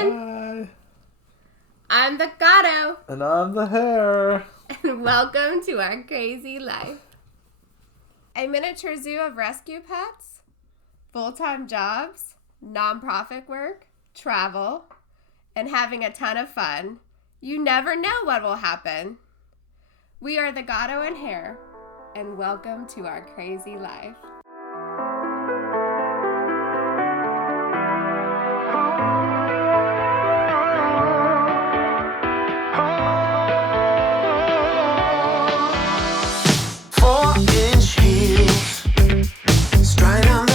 everyone. Hi. I'm the Gato. And I'm the hare. And welcome to our crazy life. A miniature zoo of rescue pets, full-time jobs, nonprofit work, travel, and having a ton of fun. You never know what will happen. We are the Gato and Hare, and welcome to our crazy life.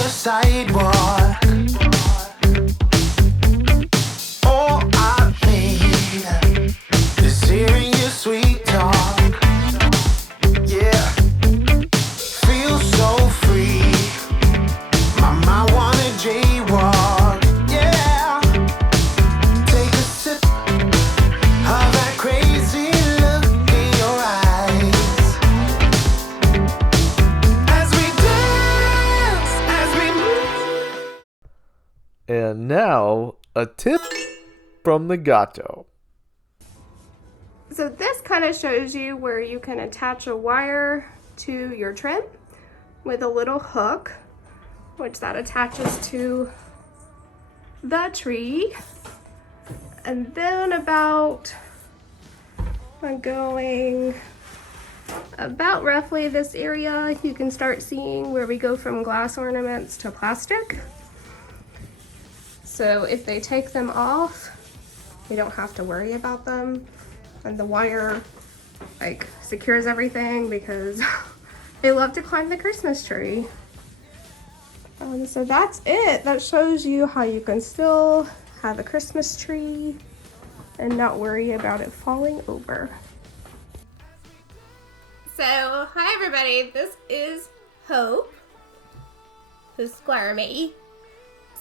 Sidewalk. All I need is hearing your sweet talk. Yeah, feel so free. My mind wanna jaywalk. Yeah, take a sip of that crazy look in your eyes as we dance, as we move. And now, a tip from the Gato. So this kind of shows you where you can attach a wire to your trim with a little hook, which that attaches to the tree. And then about roughly this area, you can start seeing where we go from glass ornaments to plastic. So if they take them off, we don't have to worry about them. And the wire secures everything because they love to climb the Christmas tree. So that's it. That shows you how you can still have a Christmas tree and not worry about it falling over. So, hi everybody. This is Hope, who's Squirmy.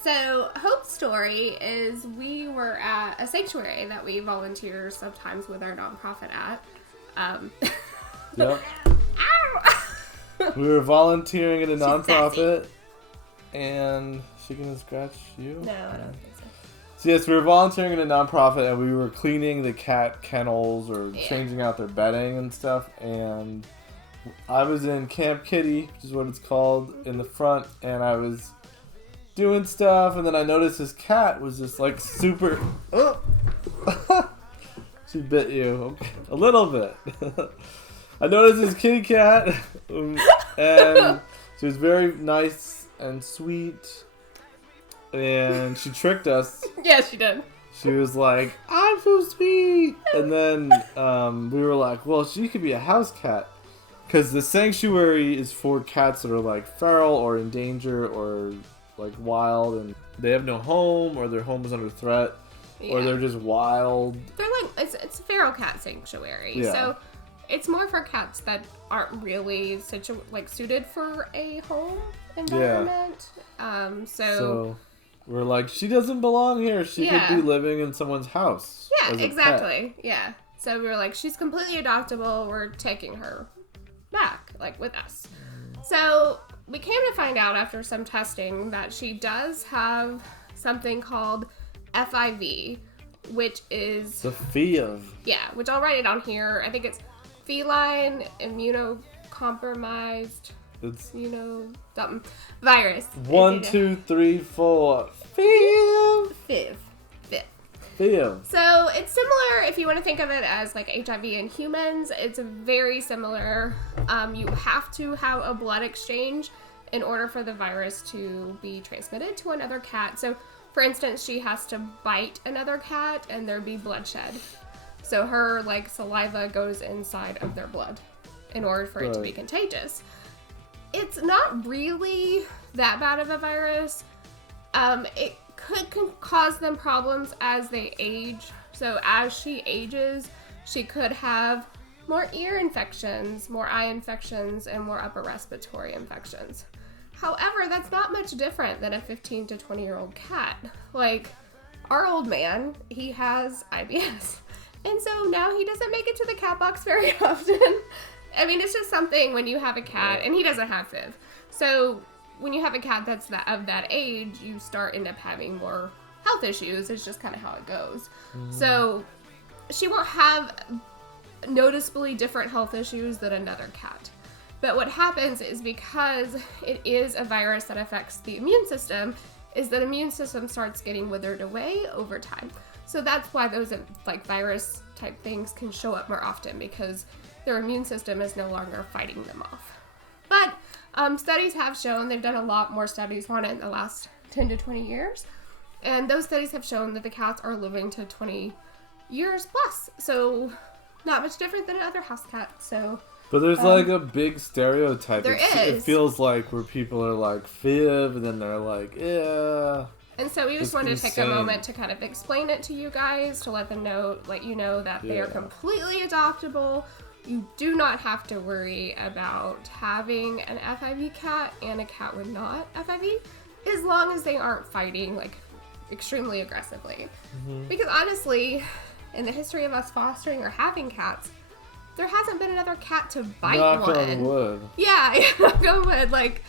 So, Hope's story is we were at a sanctuary that we volunteer sometimes with our nonprofit at. Yep. Ow! We were volunteering at a She's nonprofit. And she gonna scratch you? No, I don't think so. So yes, we were volunteering at a nonprofit and we were cleaning the cat kennels or changing out their bedding and stuff. And I was in Camp Kitty, which is what it's called, in the front, and I was doing stuff, and then I noticed this cat was just super. Oh. She bit you a little bit. I noticed this kitty cat, and she was very nice and sweet, and she tricked us. Yes, she did. She was like, "I'm so sweet," and then we were like, "Well, she could be a house cat." Because the sanctuary is for cats that are feral or in danger or wild, and they have no home, or their home is under threat, or they're just wild. They're it's a feral cat sanctuary, Yeah. so it's more for cats that aren't really suited for a home environment. So we're like, she doesn't belong here. She could be living in someone's house. Yeah, as a exactly. pet. Yeah. So we were like, she's completely adoptable. We're taking her back, with us. So we came to find out after some testing that she does have something called FIV, which is The FIV. Yeah, which I'll write it on here. I think it's feline immunocompromised. It's Something virus. 1, 2, 3, 4. FIV. FIV. So it's similar if you want to think of it as HIV in humans. It's very similar. You have to have a blood exchange in order for the virus to be transmitted to another cat. So for instance, she has to bite another cat and there'd be bloodshed. So her saliva goes inside of their blood in order for it to be contagious. It's not really that bad of a virus. It could cause them problems as they age. So as she ages, she could have more ear infections, more eye infections, and more upper respiratory infections. However, that's not much different than a 15 to 20-year-old cat. Our old man, he has IBS. And so now he doesn't make it to the cat box very often. I mean, it's just something when you have a cat, and he doesn't have FIV. So when you have a cat that's of that age, you end up having more health health issues. It's just kind of how it goes. So she won't have noticeably different health issues than another cat. But what happens is, because it is a virus that affects the immune system, is that immune system starts getting withered away over time. So that's why those like virus type things can show up more often, because their immune system is no longer fighting them off. But studies have shown, they've done a lot more studies on it in the last 10 to 20 years. And those studies have shown that the cats are living to 20 years plus. So not much different than another house cat. So, but there's like a big stereotype. There is. It feels like where people are like FIV, and then they're like, yeah. And so we just wanted to take a insane. moment to kind of explain it to you guys, to let you know that they are completely adoptable. You do not have to worry about having an FIV cat and a cat with not FIV, as long as they aren't fighting like extremely aggressively. Because honestly, in the history of us fostering or having cats, there hasn't been another cat to bite Knock one. on wood. Yeah, knock on wood. Like,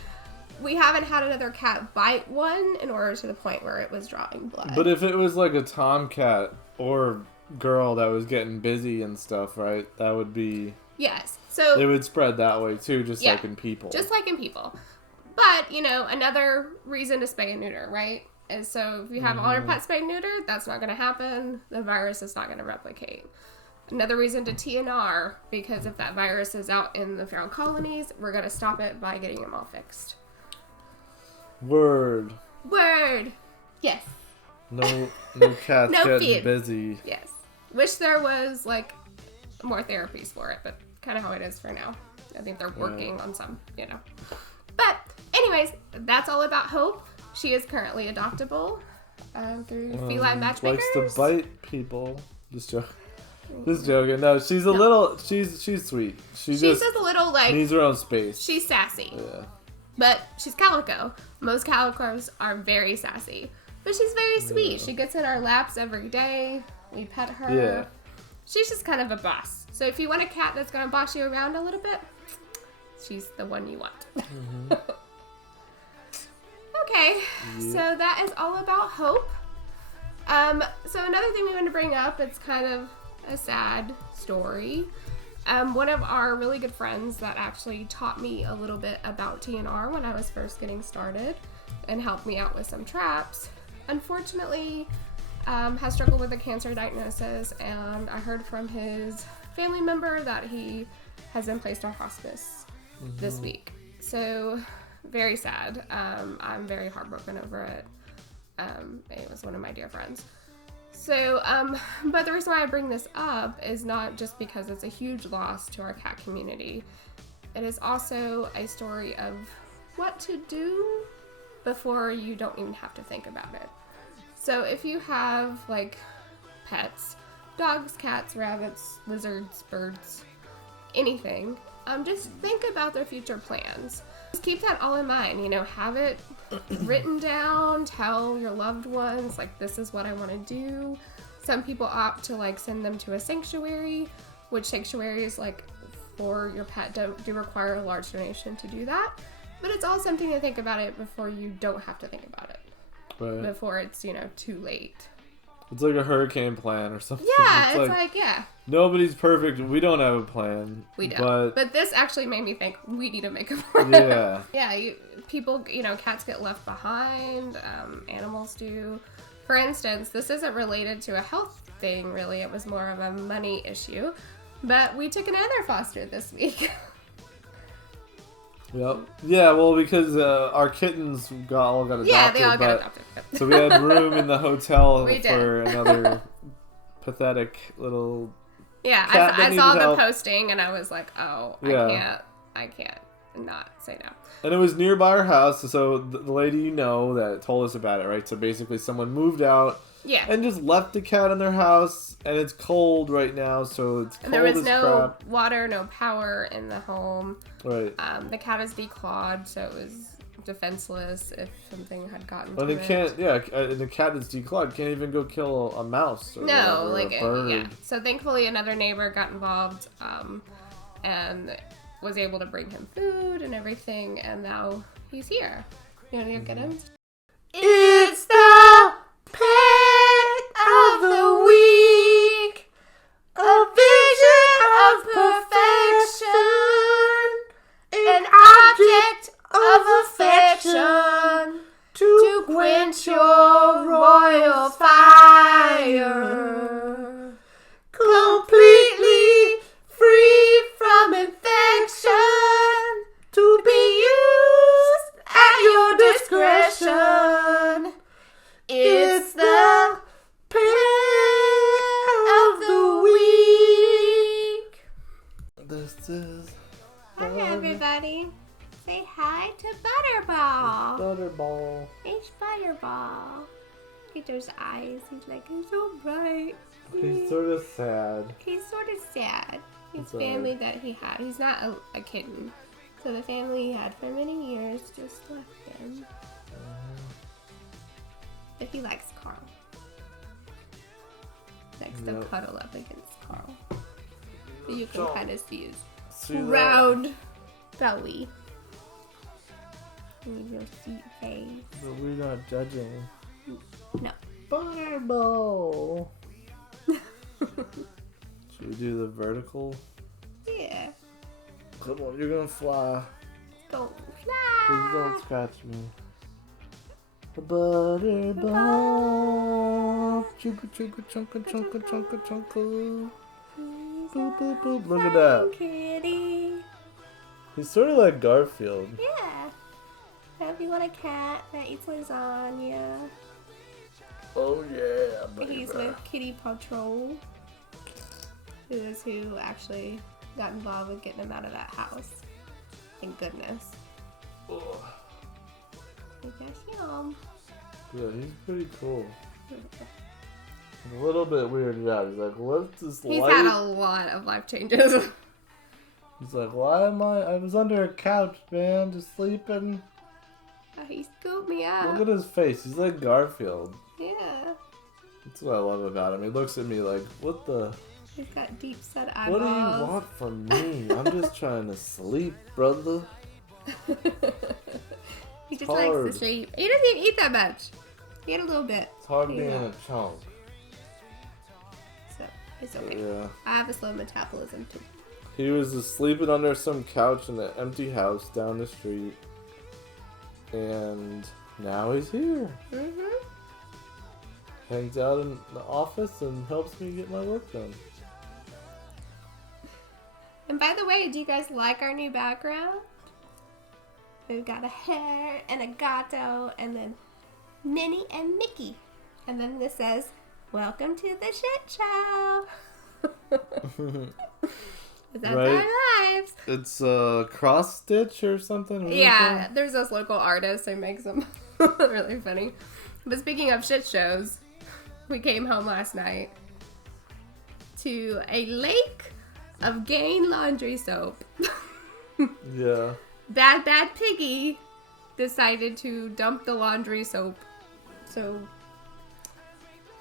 we haven't had another cat bite one in order to the point where it was drawing blood. But if it was like a tomcat or girl that was getting busy and stuff, right? That would be... Yes. So it would spread that way too, just like in people. Just like in people. But, another reason to spay and neuter, right? And so if you have all your pets spayed and neutered, that's not going to happen. The virus is not going to replicate. Another reason to TNR, because if that virus is out in the feral colonies, we're going to stop it by getting them all fixed. Word. Yes. No cats No getting feed. busy. Yes. Wish there was, more therapies for it, but kind of how it is for now. I think they're working on some, But, anyways, that's all about Hope. She is currently adoptable through feline matchmakers. Likes to bite people. Just joking. No, she's a little... She's sweet. She's just a little, needs her own space. she's sassy. Yeah. But she's calico. Most calicos are very sassy. But she's very sweet. She gets in our laps every day. We pet her. Yeah. She's just kind of a boss. So if you want a cat that's going to boss you around a little bit, she's the one you want. Okay, so that is all about Hope. So another thing we want to bring up, it's kind of a sad story. One of our really good friends that actually taught me a little bit about TNR when I was first getting started and helped me out with some traps, unfortunately has struggled with a cancer diagnosis, and I heard from his family member that he has been placed on hospice this week. So very sad. I'm very heartbroken over it. It was one of my dear friends. So, but the reason why I bring this up is not just because it's a huge loss to our cat community. It is also a story of what to do before you don't even have to think about it. So if you have pets, dogs, cats, rabbits, lizards, birds, anything, just think about their future plans. Just keep that all in mind, have it written down, tell your loved ones, this is what I want to do. Some people opt to send them to a sanctuary, which sanctuaries for your pet do require a large donation to do that. But it's all something to think about it before you don't have to think about it. Right. Before it's, too late. It's like a hurricane plan or something. Yeah, yeah. Nobody's perfect. We don't have a plan. We don't. But this actually made me think we need to make a plan. Yeah. Yeah, people, cats get left behind. Animals do. For instance, this isn't related to a health thing, really. It was more of a money issue. But we took another foster this week. Yep. Yeah, well, because our kittens all got adopted. Yeah, they all got adopted. So we had room in the hotel We for another pathetic little... Yeah, cat that I saw needed the help. posting and I was like, oh, Yeah. I can't not say no. And it was nearby our house, so the lady that told us about it, right? So basically someone moved out Yeah. and just left the cat in their house, and it's cold right now, so it's cold And there was as no crap. water, no power in the home. Right. The cat is declawed, so it was defenseless if something had gotten And to it it. can't, and the cat that's declawed can't even go kill a mouse or No, whatever, a bird. yeah. So thankfully another neighbor got involved, and was able to bring him food and everything, and now he's here. You want to go get him? It's the pet royal fire, completely free from infection, to be used at your discretion. It's the pick of the week. This is Hi, everybody. Say hi to Butterball. Butterball. It's Butterball. Look at those eyes. He's like, he's so bright. He's sort of sad. He's sort of sad. His It's family that he had. He's not a kitten. So the family he had for many years just left him. But he likes Carl. Likes to cuddle up against Carl. So you can kind of see his round belly. And your sweet face. But we're not judging. No. Butterball. Should we do the vertical? Yeah. Come on, you're gonna fly. Go Please fly. don't scratch me. The Butterball. Chunka chunka chunka chunka chunka chunka. Boop boop boop. Look at that. Kitty. He's sort of like Garfield. Yeah. Now if you want a cat that eats lasagna. Oh yeah, baby. He's with Kitty Patrol. Who is who actually got involved with getting him out of that house. Thank goodness. Ugh. I guess yum. Yeah, he's pretty cool. A little bit weirded out. He's like, what's this He's light? had a lot of life changes. He's like, why am I was under a couch, man, just sleeping. He scooped me up. Look at his face. He's like Garfield. Yeah. That's what I love about him. He looks at me like, what the? He's got deep set What eyeballs. do you want from me? I'm just trying to sleep, brother. He just hard. likes to sleep. He doesn't even eat that much. He had a little bit. It's hard Yeah. being a chunk. So, it's okay. Yeah. I have a slow metabolism too. He was just sleeping under some couch in an empty house down the street. And now he's here. Mm-hmm. Hangs out in the office and helps me get my work done. And by the way, do you guys like our new background? We've got a hare and a gato and then Minnie and Mickey. And then this says, welcome to the shit show. That's Right. our lives. It's cross stitch or something? What is Yeah, it there's those local artists who makes them really funny. But speaking of shit shows, we came home last night to a lake of Gain laundry soap. called? Yeah. Bad Piggy decided to dump the laundry soap. So,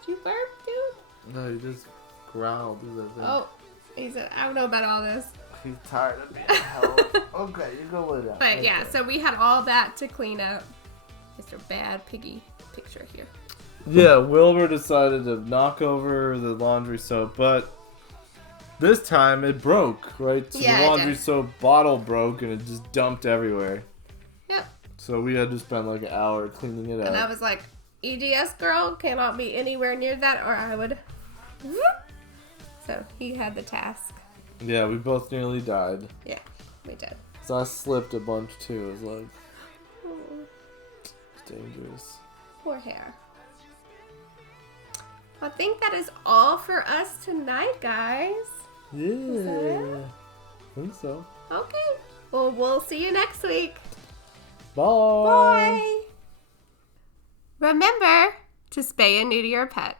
did you burp, dude? No, he just growled. Oh, he said, I don't know about all this. He's tired of being held. Okay, you go lay down. But yeah, so we had all that to clean up. Mr. Bad Piggy picture here. Yeah, Wilbur decided to knock over the laundry soap, but this time it broke, right? So Yeah, the it laundry did. soap bottle broke and it just dumped everywhere. Yep. So we had to spend like an hour cleaning it And I up. was like, EGS girl cannot be anywhere near that or I would. So he had the task. Yeah, we both nearly died. Yeah, we did. So I slipped a bunch too. It was like, it's dangerous. Poor hair. I think that is all for us tonight, guys. Yeah. it? I think so. Okay. Well, we'll see you next week. Bye. Bye. Remember to spay and neuter your pet.